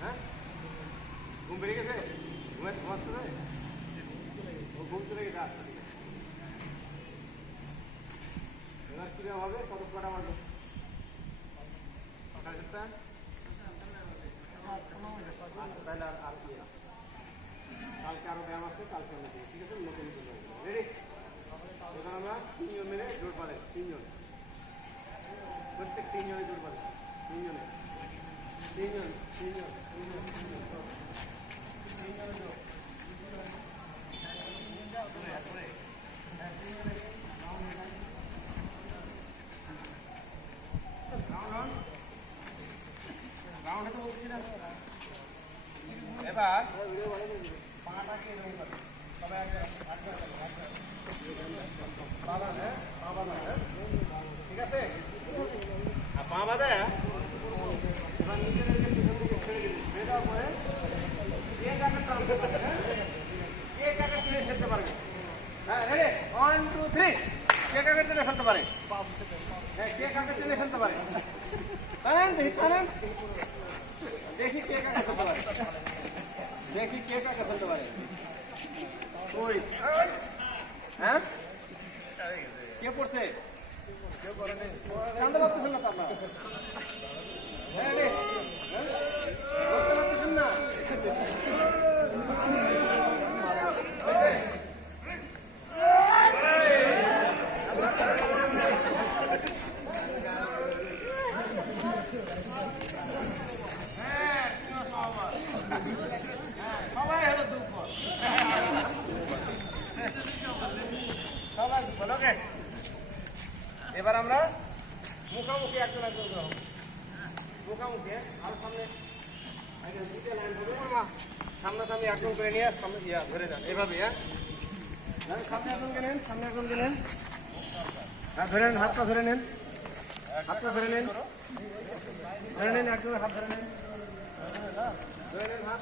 হ্যাঁ? ঘুম পেরে গেছে? ঘুমাতে ঘুমাচ্ছে না ও ঘুম চলে গেছে? আচ্ছা ঠিক আছে এবার কীরকম হবে? কত কটা মারবে সকাল সাতটা? কালকে আরও ব্যায়াম আছে কালকে আমরা ঠিক আছে নতুন নতুন তিনজন মিলে জোর তিনজন প্রত্যেক তিনজনে জোর পালে তিনজন তিনজন তিনজন তিনজনে জোর রাউন্ড তো বলছি না এবার পাটাকে এরকম করে আগে হ্যাঁ? ঠিক আছে আর পা বাঁধে এবার নিজের ছেড়ে দিবি ছেড়ে দেওয়ার পরে কে কাকে টানতে পারবে হ্যাঁ? কে কাকে টেনে ফেলতে পারবে হ্যাঁ রেডি ওয়ান টু থ্রি কে কাকে টেনে ফেলতে পারে হ্যাঁ কে কাকে টেনে ফেলতে পারে টানেন দেখি টানেন দেখি কে কাকে ফেলতে পারে দেখি কে কাকে ফেলতে পারে। ওই। হ্যাঁ? কে পড়ছে? কান্দা পারতেছেন না তো আপনারা? হ্যাঁ রে হ্যাঁ? বলতে পারতেছেন না হ্যাঁ, তুমিও সহমত। হ্যাঁ, সবাই হলো দুর্বল সবাই দুর্বল ওকে এবার আমরা মুখামুখি একজন একজন করে হব। মুখামুখি হ্যাঁ? আর সামনে মামা সামনাসামনি একজন করে নিয়ে সামনে ইয়া ধরে যান এভাবে হ্যাঁ? সামনে একজনকে নেন সামনে একজনকে নেন। হ্যাঁ ধরে নেন হাতটা ধরে নেন। হাতটা ধরে নেন। ধরে নেন একজনের হাত ধরে নেন। ধরে নেন হাত।